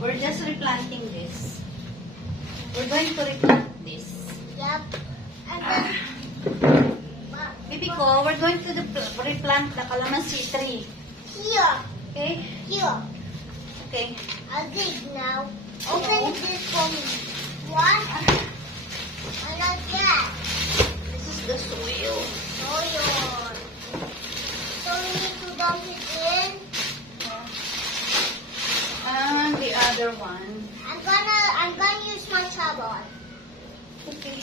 We're just replanting this. We're going to replant this. Yep. And then, Baby ko, we're going to replant the calamansi tree. here, Okay? here. Okay. I'll dig now. Open this for me. One. And again. This is the soil. Soil. So we need to dump it in. And the other one. I'm gonna use my shovel. Okay.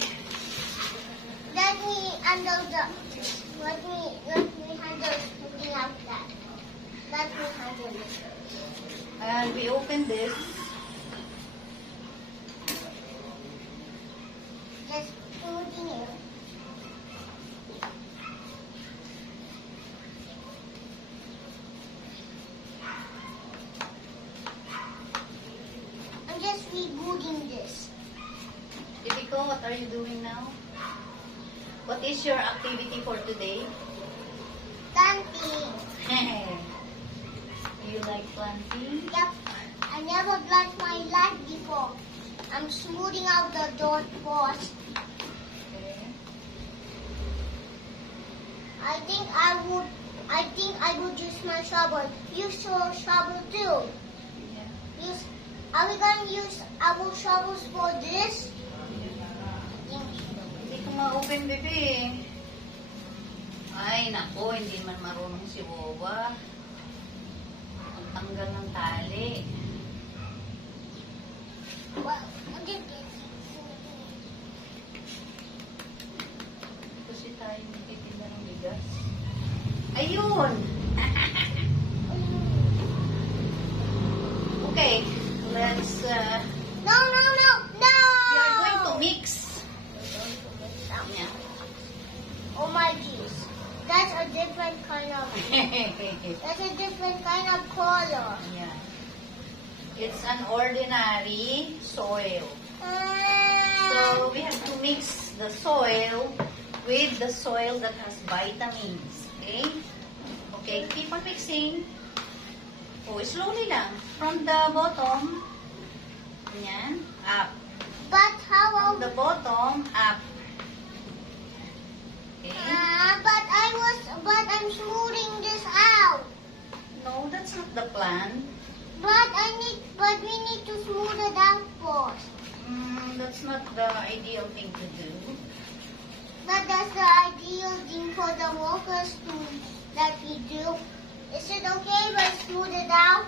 Let me handle something like that. Let me handle it. And we open this. Just put it in. I'm just rebooting this. Baby ko, what are you doing now? What is your activity for today? Planting. You like planting? Yep. I never blanched my life before. I'm smoothing out the dirt first. Okay. I think I would use my shovel. Use your shovel too. Yeah. Are we gonna use our shovels for this? Hindi ko ma-open, baby. Ay, nako, hindi man marunong si Wowa. Magtanggal ng tali. Well, I'm just Kasi tayo nagtitinda ng bigas. Ayun! Okay, let's, No! we are going to mix. Yeah. Oh my geez. That's a different kind of color. Yeah. It's an ordinary soil. So we have to mix the soil with the soil that has vitamins. Okay? Okay, keep on mixing. Oh, slowly lang. From the bottom. Yan. Up. But how From the bottom, up. Okay? but I'm smoothing this out. No, that's not the plan. But we need to smooth it out first. That's not the ideal thing to do. But that's the ideal thing for the workers to that we do. Is it okay if I smooth it out?